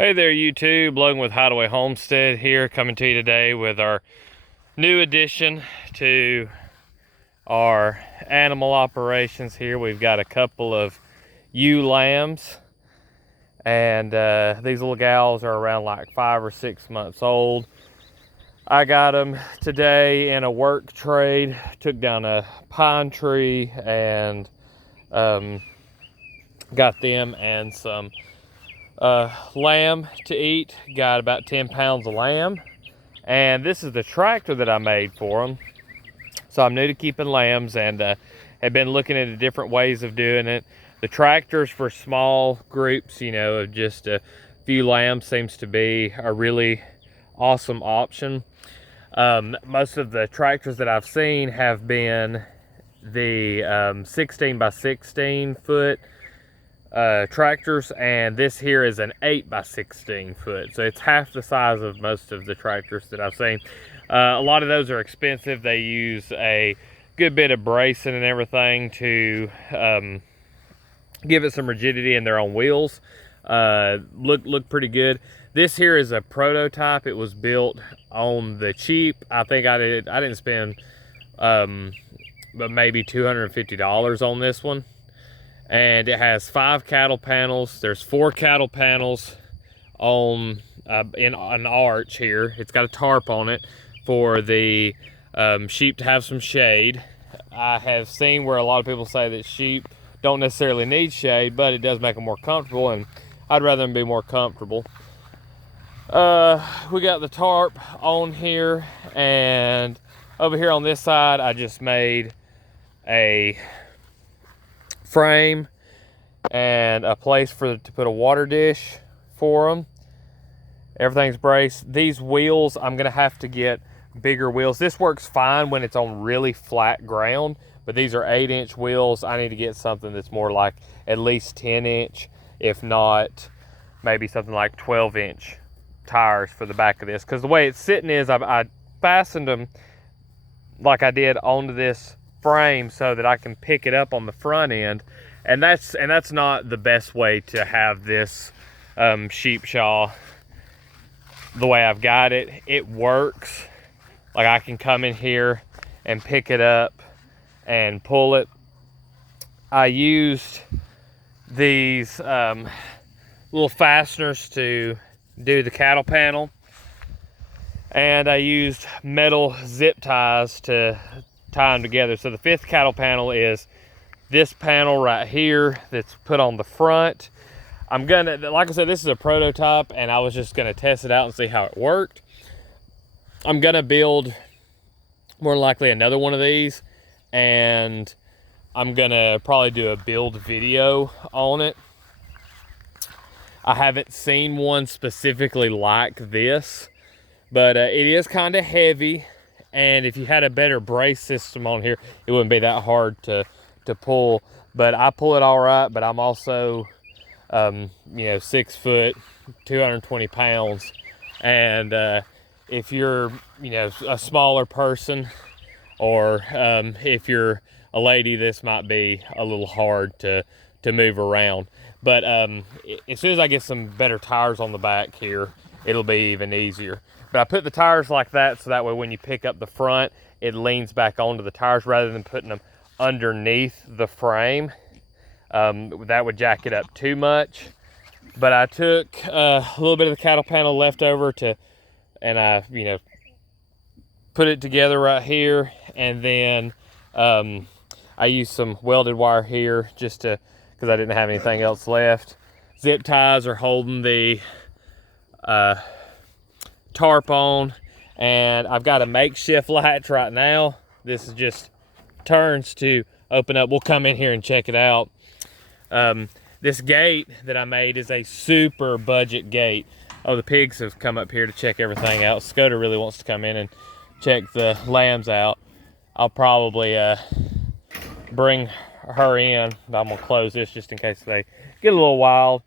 Hey there YouTube, Logan with Hideaway Homestead here, coming to you today with our new addition to our animal operations here. We've got a couple of ewe lambs, and these little gals are around like 5 or 6 months old. I got them today in a work trade, took down a pine tree and got them and some lamb to eat. Got about 10 pounds of lamb, and this is the tractor that I made for them. So I'm new to keeping lambs and have been looking into different ways of doing it. The tractors for small groups, you know, of just a few lambs seems to be a really awesome option. Most of the tractors that I've seen have been the 16 by 16 foot tractors, and this here is an 8 by 16 foot, so it's half the size of most of the tractors that I've seen. A lot of those are expensive. They use a good bit of bracing and everything to give it some rigidity in their own wheels. Look pretty good. This here is a prototype. It was built on the cheap. I think I didn't spend but maybe $250 on this one. And it has 5 cattle panels. There's 4 cattle panels on in an arch here. It's got a tarp on it for the sheep to have some shade. I have seen where a lot of people say that sheep don't necessarily need shade, but it does make them more comfortable, and I'd rather them be more comfortable. We got the tarp on here, and over here on this side I just made a frame and a place to put a water dish for them. Everything's braced. These wheels, I'm gonna have to get bigger wheels. This works fine when it's on really flat ground, but these are 8-inch wheels. I need to get something that's more like at least 10-inch, if not maybe something like 12-inch tires for the back of this, because the way it's sitting is I fastened them like I did onto this frame so that I can pick it up on the front end, and that's not the best way to have this sheep shaw the way I've got it. It works. Like, I can come in here and pick it up and pull it. I used these little fasteners to do the cattle panel, and I used metal zip ties to tie them together. So the 5th cattle panel is this panel right here that's put on the front. I'm gonna, like I said, this is a prototype, and I was just gonna test it out and see how it worked. I'm gonna build more than likely another one of these, and I'm gonna probably do a build video on it. I haven't seen one specifically like this, but it is kind of heavy, and if you had a better brace system on here, it wouldn't be that hard to pull. But I pull it all right, but I'm also you know, 6 foot, 220 pounds, and if you're, you know, a smaller person, or if you're a lady, this might be a little hard to move around. But as soon as I get some better tires on the back here, it'll be even easier. But I put the tires like that, so that way when you pick up the front, it leans back onto the tires rather than putting them underneath the frame. That would jack it up too much. But I took a little bit of the cattle panel left over and I, you know, put it together right here, and then I used some welded wire here just because I didn't have anything else left. Zip ties are holding the tarp on, and I've got a makeshift latch right now. This is just turns to open up. We'll come in here and check it out. This gate that I made is a super budget gate. Oh, the pigs have come up here to check everything out. Skoda really wants to come in and check the lambs out. I'll probably bring her in. I'm gonna close this just in case they get a little wild.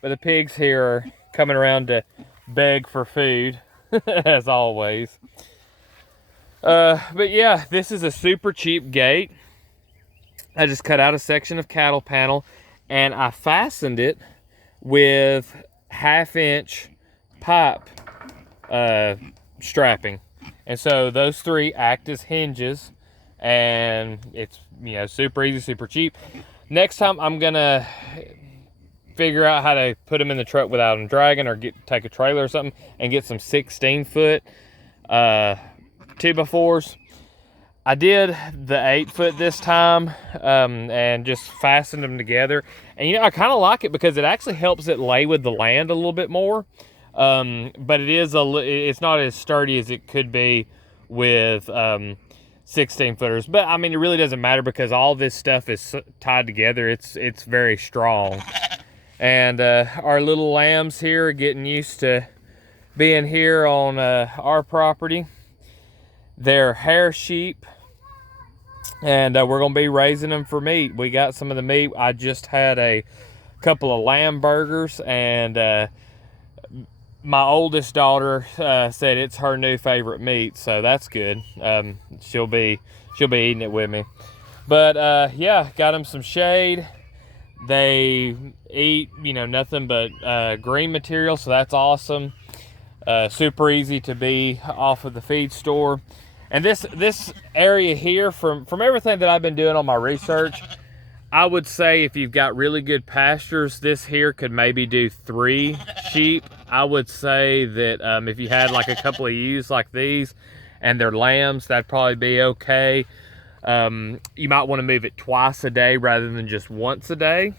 But the pigs here are coming around to beg for food, as always. But yeah, this is a super cheap gate. I just cut out a section of cattle panel, and I fastened it with 1/2-inch pipe strapping. And so those 3 act as hinges, and it's, you know, super easy, super cheap. Next time I'm gonna figure out how to put them in the truck without them dragging, or take a trailer or something and get some 16-foot 2x4s. I did the 8-foot this time, and just fastened them together. And, you know, I kind of like it because it actually helps it lay with the land a little bit more. But it's not as sturdy as it could be with 16-footers. But I mean, it really doesn't matter because all this stuff is tied together. It's very strong. And our little lambs here are getting used to being here on our property. They're hair sheep, and we're gonna be raising them for meat. We got some of the meat. I just had a couple of lamb burgers, and my oldest daughter said it's her new favorite meat, so that's good. She'll be eating it with me. But yeah, got them some shade. They eat, you know, nothing but green material, so that's awesome. Super easy to be off of the feed store. And this area here, from everything that I've been doing on my research, I would say if you've got really good pastures, this here could maybe do 3 sheep. I would say that if you had like a couple of ewes like these and they're lambs, that'd probably be okay. You might want to move it twice a day rather than just once a day.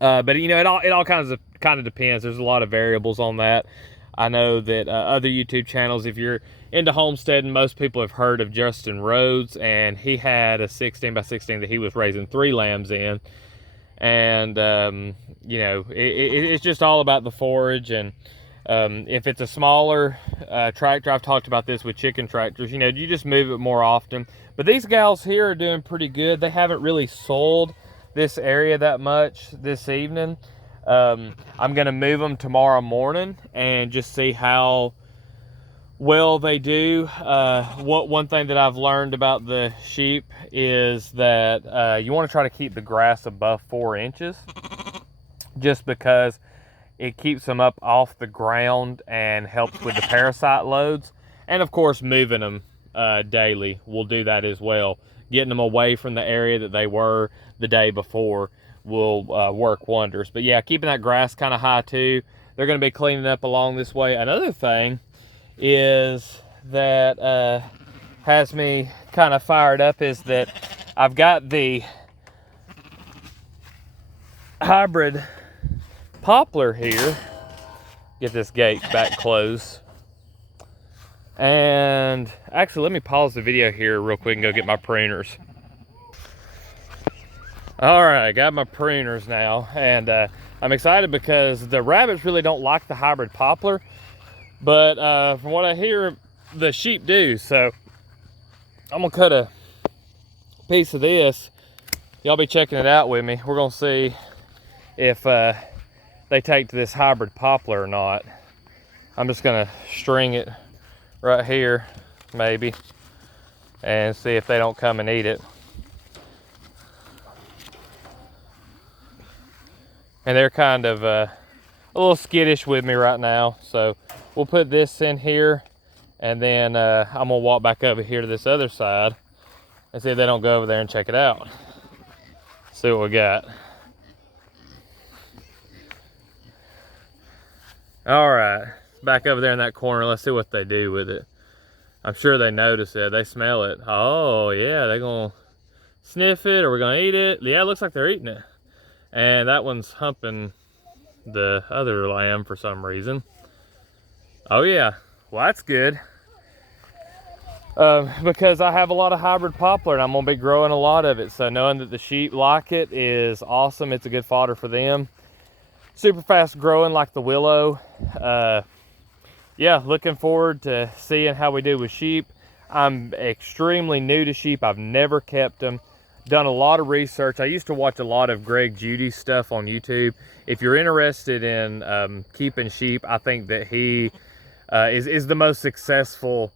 But you know, it all kind of depends. There's a lot of variables on that. I know that other YouTube channels, if you're into homesteading, most people have heard of Justin Rhodes, and he had a 16x16 that he was raising 3 lambs in. And you know, it's just all about the forage. And if it's a smaller tractor, I've talked about this with chicken tractors, you know, you just move it more often. But these gals here are doing pretty good. They haven't really sold this area that much this evening. I'm gonna move them tomorrow morning and just see how well they do. One thing that I've learned about the sheep is that you want to try to keep the grass above 4 inches, just because it keeps them up off the ground and helps with the parasite loads. And of course, moving them daily will do that as well. Getting them away from the area that they were the day before will work wonders. But yeah, keeping that grass kind of high too. They're going to be cleaning up along this way. Another thing is that has me kind of fired up is that I've got the hybrid poplar here. Get this gate back closed. And actually, let me pause the video here real quick and go get my pruners. All right, I got my pruners now, and I'm excited because the rabbits really don't like the hybrid poplar, but from what I hear, the sheep do. So I'm gonna cut a piece of this. Y'all be checking it out with me. We're gonna see if they take to this hybrid poplar or not. I'm just gonna string it right here, maybe, and see if they don't come and eat it. And they're kind of a little skittish with me right now. So we'll put this in here, and then I'm gonna walk back over here to this other side and see if they don't go over there and check it out. See what we got. All right, back over there in that corner. Let's see what they do with it. I'm sure they notice it. They smell it. Oh yeah, they're gonna sniff it, or we're gonna eat it. Yeah, it looks like they're eating it. And that one's humping the other lamb for some reason. Oh yeah, well that's good. Because I have a lot of hybrid poplar and I'm gonna be growing a lot of it. So knowing that the sheep like it is awesome. It's a good fodder for them. Super fast growing like the willow. Yeah, looking forward to seeing how we do with sheep. I'm extremely new to sheep. I've never kept them. Done a lot of research. I used to watch a lot of Greg Judy stuff on YouTube. If you're interested in keeping sheep, I think that he is the most successful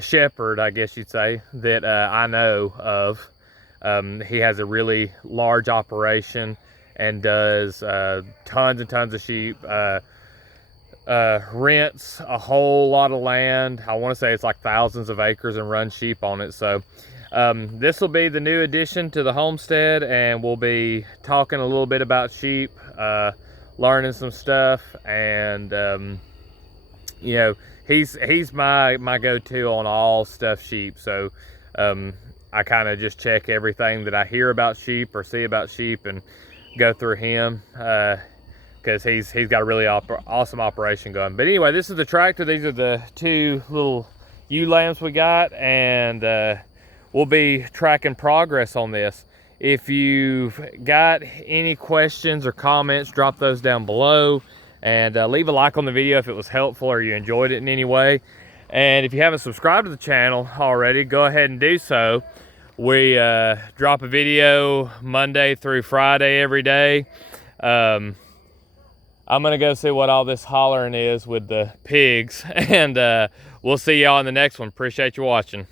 shepherd, I guess you'd say, that I know of. He has a really large operation, and does tons and tons of sheep. Rents a whole lot of land. I want to say it's like thousands of acres, and runs sheep on it. So this will be the new addition to the homestead, and we'll be talking a little bit about sheep, learning some stuff, and you know, he's my go-to on all stuff sheep. So I kind of just check everything that I hear about sheep or see about sheep and go through him, because he's got a really awesome operation going. But anyway, this is the tractor. These are the two little ewe lambs we got, and we'll be tracking progress on this. If you've got any questions or comments, drop those down below, and leave a like on the video if it was helpful or you enjoyed it in any way. And if you haven't subscribed to the channel already, go ahead and do so. We drop a video Monday through Friday every day. I'm gonna go see what all this hollering is with the pigs, and we'll see y'all in the next one. Appreciate you watching.